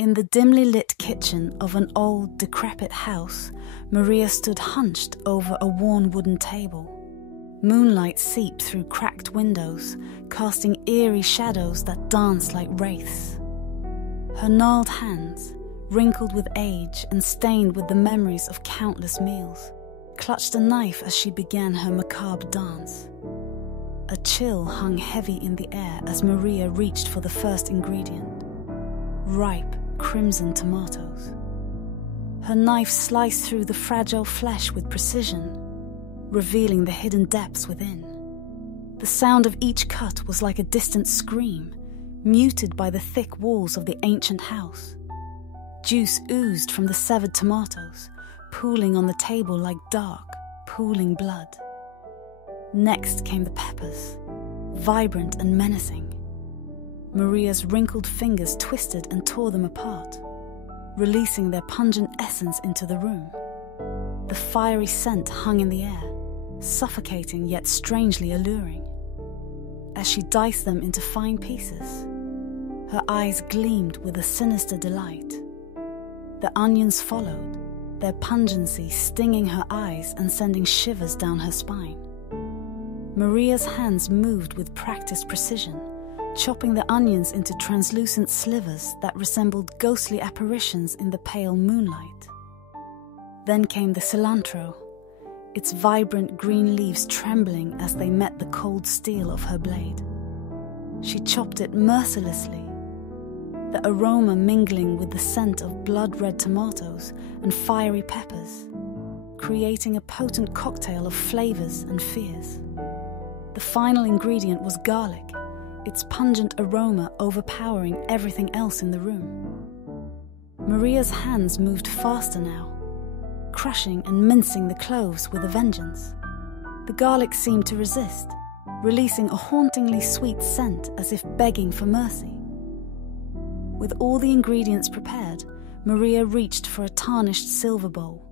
In the dimly lit kitchen of an old, decrepit house, Maria stood hunched over a worn wooden table. Moonlight seeped through cracked windows, casting eerie shadows that danced like wraiths. Her gnarled hands, wrinkled with age and stained with the memories of countless meals, clutched a knife as she began her macabre dance. A chill hung heavy in the air as Maria reached for the first ingredient: ripe, crimson tomatoes. Her knife sliced through the fragile flesh with precision, revealing the hidden depths within. The sound of each cut was like a distant scream, muted by the thick walls of the ancient house. Juice oozed from the severed tomatoes, pooling on the table like dark, pooling blood. Next came the peppers, vibrant and menacing. Maria's wrinkled fingers twisted and tore them apart, releasing their pungent essence into the room. The fiery scent hung in the air, suffocating yet strangely alluring. As she diced them into fine pieces, her eyes gleamed with a sinister delight. The onions followed, their pungency stinging her eyes and sending shivers down her spine. Maria's hands moved with practiced precision, chopping the onions into translucent slivers that resembled ghostly apparitions in the pale moonlight. Then came the cilantro, its vibrant green leaves trembling as they met the cold steel of her blade. She chopped it mercilessly, the aroma mingling with the scent of blood-red tomatoes and fiery peppers, creating a potent cocktail of flavors and fears. The final ingredient was garlic, its pungent aroma overpowering everything else in the room. Maria's hands moved faster now, crushing and mincing the cloves with a vengeance. The garlic seemed to resist, releasing a hauntingly sweet scent as if begging for mercy. With all the ingredients prepared, Maria reached for a tarnished silver bowl.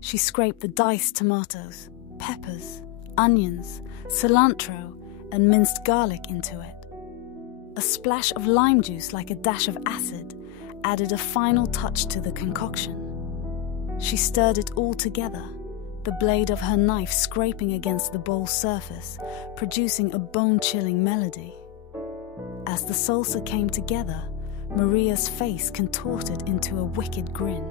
She scraped the diced tomatoes, peppers, onions, cilantro, and minced garlic into it. A splash of lime juice, like a dash of acid, added a final touch to the concoction. She stirred it all together, the blade of her knife scraping against the bowl's surface, producing a bone-chilling melody. As the salsa came together, Maria's face contorted into a wicked grin.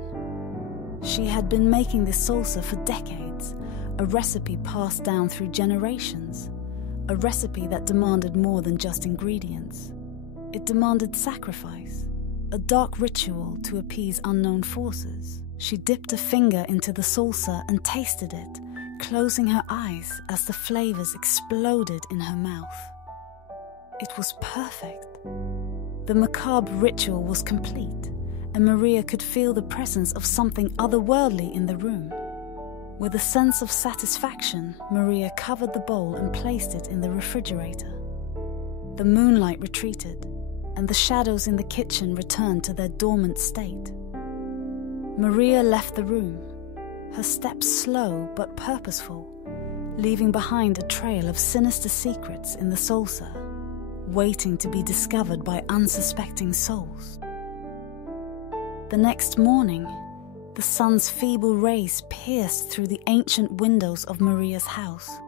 She had been making this salsa for decades, a recipe passed down through generations, a recipe that demanded more than just ingredients. It demanded sacrifice, a dark ritual to appease unknown forces. She dipped a finger into the salsa and tasted it, closing her eyes as the flavors exploded in her mouth. It was perfect. The macabre ritual was complete, and Maria could feel the presence of something otherworldly in the room. With a sense of satisfaction, Maria covered the bowl and placed it in the refrigerator. The moonlight retreated, and the shadows in the kitchen returned to their dormant state. Maria left the room, her steps slow but purposeful, leaving behind a trail of sinister secrets in the salsa, waiting to be discovered by unsuspecting souls. The next morning, the sun's feeble rays pierced through the ancient windows of Maria's house,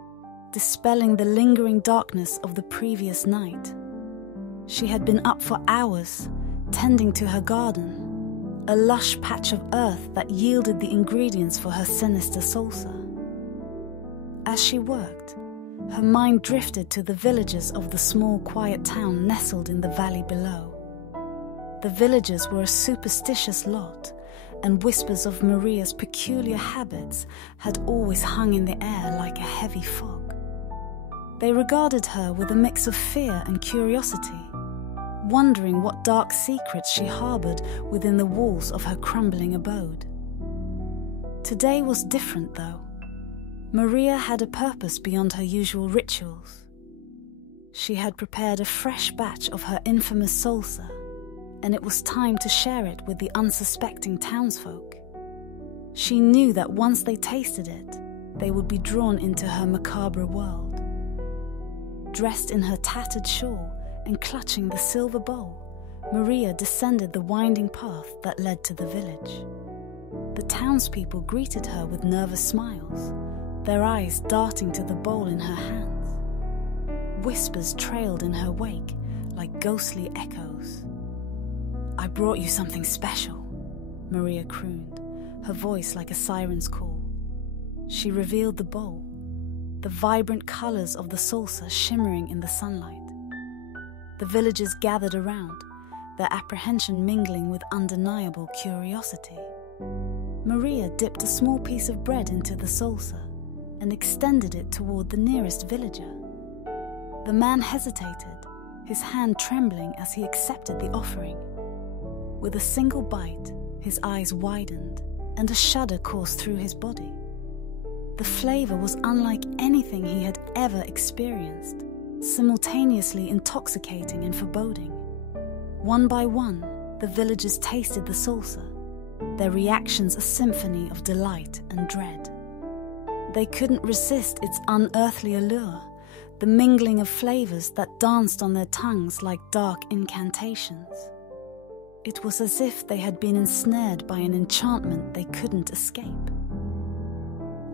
dispelling the lingering darkness of the previous night. She had been up for hours, tending to her garden, a lush patch of earth that yielded the ingredients for her sinister salsa. As she worked, her mind drifted to the villagers of the small, quiet town nestled in the valley below. The villagers were a superstitious lot, and whispers of Maria's peculiar habits had always hung in the air like a heavy fog. They regarded her with a mix of fear and curiosity, wondering what dark secrets she harbored within the walls of her crumbling abode. Today was different, though. Maria had a purpose beyond her usual rituals. She had prepared a fresh batch of her infamous salsa, and it was time to share it with the unsuspecting townsfolk. She knew that once they tasted it, they would be drawn into her macabre world. Dressed in her tattered shawl and clutching the silver bowl, Maria descended the winding path that led to the village. The townspeople greeted her with nervous smiles, their eyes darting to the bowl in her hands. Whispers trailed in her wake like ghostly echoes. "I brought you something special," Maria crooned, her voice like a siren's call. She revealed the bowl, the vibrant colors of the salsa shimmering in the sunlight. The villagers gathered around, their apprehension mingling with undeniable curiosity. Maria dipped a small piece of bread into the salsa and extended it toward the nearest villager. The man hesitated, his hand trembling as he accepted the offering. With a single bite, his eyes widened and a shudder coursed through his body. The flavor was unlike anything he had ever experienced, simultaneously intoxicating and foreboding. One by one, the villagers tasted the salsa, their reactions a symphony of delight and dread. They couldn't resist its unearthly allure, the mingling of flavors that danced on their tongues like dark incantations. It was as if they had been ensnared by an enchantment they couldn't escape.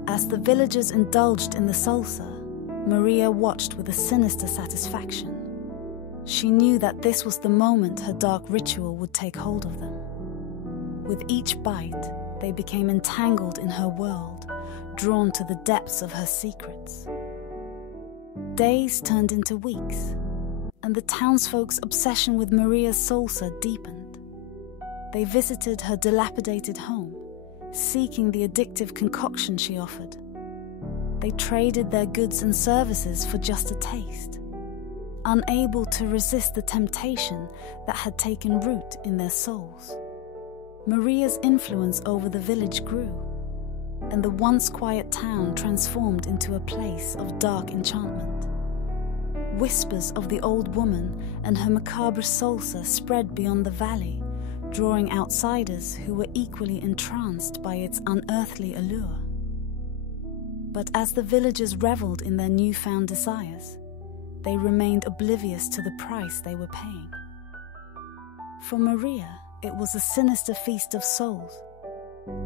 As the villagers indulged in the salsa, Maria watched with a sinister satisfaction. She knew that this was the moment her dark ritual would take hold of them. With each bite, they became entangled in her world, drawn to the depths of her secrets. Days turned into weeks, and the townsfolk's obsession with Maria's salsa deepened. They visited her dilapidated home, seeking the addictive concoction she offered. They traded their goods and services for just a taste, unable to resist the temptation that had taken root in their souls. Maria's influence over the village grew, and the once quiet town transformed into a place of dark enchantment. Whispers of the old woman and her macabre salsa spread beyond the valley, drawing outsiders who were equally entranced by its unearthly allure. But as the villagers reveled in their newfound desires, they remained oblivious to the price they were paying. For Maria, it was a sinister feast of souls,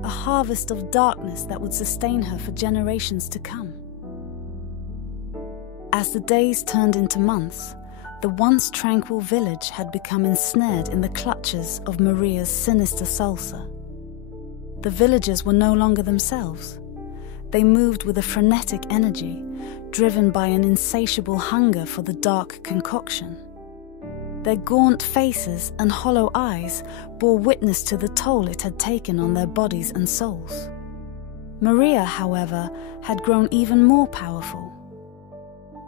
a harvest of darkness that would sustain her for generations to come. As the days turned into months, the once tranquil village had become ensnared in the clutches of Maria's sinister salsa. The villagers were no longer themselves. They moved with a frenetic energy, driven by an insatiable hunger for the dark concoction. Their gaunt faces and hollow eyes bore witness to the toll it had taken on their bodies and souls. Maria, however, had grown even more powerful.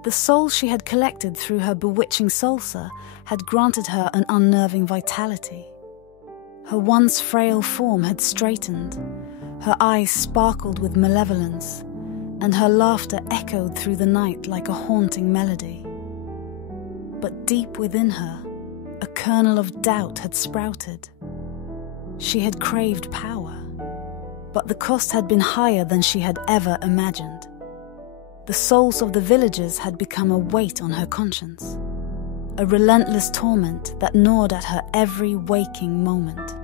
The soul she had collected through her bewitching salsa had granted her an unnerving vitality. Her once frail form had straightened, her eyes sparkled with malevolence, and her laughter echoed through the night like a haunting melody. But deep within her, a kernel of doubt had sprouted. She had craved power, but the cost had been higher than she had ever imagined. The souls of the villagers had become a weight on her conscience, a relentless torment that gnawed at her every waking moment.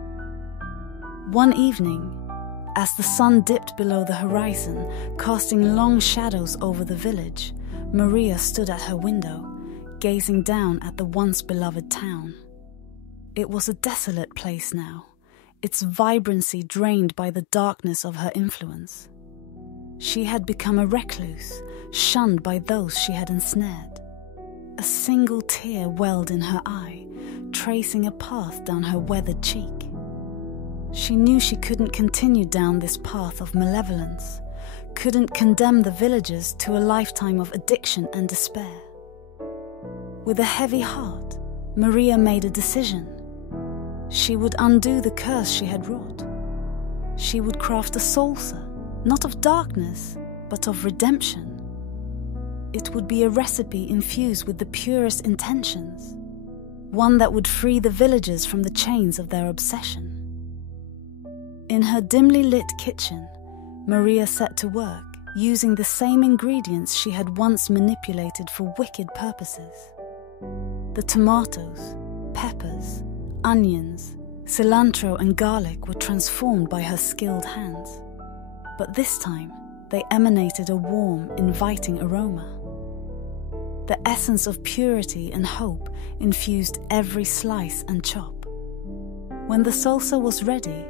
One evening, as the sun dipped below the horizon, casting long shadows over the village, Maria stood at her window, gazing down at the once beloved town. It was a desolate place now, its vibrancy drained by the darkness of her influence. She had become a recluse, shunned by those she had ensnared. A single tear welled in her eye, tracing a path down her weathered cheek. She knew she couldn't continue down this path of malevolence, couldn't condemn the villagers to a lifetime of addiction and despair. With a heavy heart, Maria made a decision. She would undo the curse she had wrought. She would craft a salsa, not of darkness, but of redemption. It would be a recipe infused with the purest intentions, one that would free the villagers from the chains of their obsession. In her dimly lit kitchen, Maria set to work, using the same ingredients she had once manipulated for wicked purposes. The tomatoes, peppers, onions, cilantro and garlic were transformed by her skilled hands. But this time, they emanated a warm, inviting aroma. The essence of purity and hope infused every slice and chop. When the salsa was ready,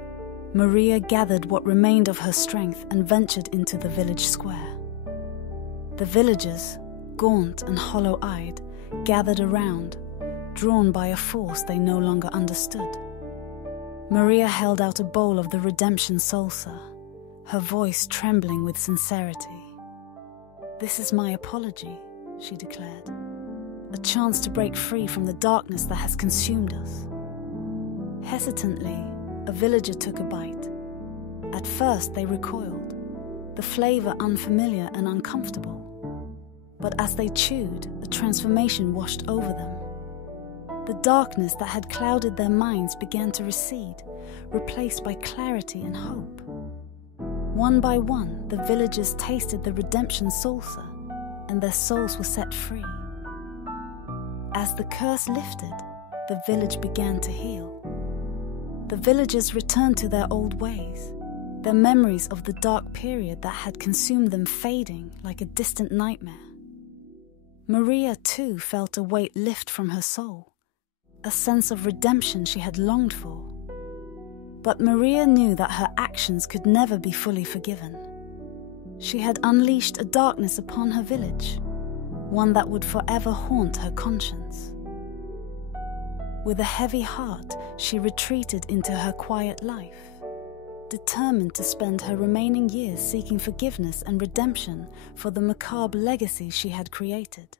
Maria gathered what remained of her strength and ventured into the village square. The villagers, gaunt and hollow-eyed, gathered around, drawn by a force they no longer understood. Maria held out a bowl of the redemption salsa, her voice trembling with sincerity. "This is my apology," she declared. "A chance to break free from the darkness that has consumed us." Hesitantly, a villager took a bite. At first they recoiled, the flavor unfamiliar and uncomfortable. But as they chewed, a transformation washed over them. The darkness that had clouded their minds began to recede, replaced by clarity and hope. One by one, the villagers tasted the redemption salsa, and their souls were set free. As the curse lifted, the village began to heal. The villagers returned to their old ways, their memories of the dark period that had consumed them fading like a distant nightmare. Maria, too, felt a weight lift from her soul, a sense of redemption she had longed for. But Maria knew that her actions could never be fully forgiven. She had unleashed a darkness upon her village, one that would forever haunt her conscience. With a heavy heart, she retreated into her quiet life, determined to spend her remaining years seeking forgiveness and redemption for the macabre legacy she had created.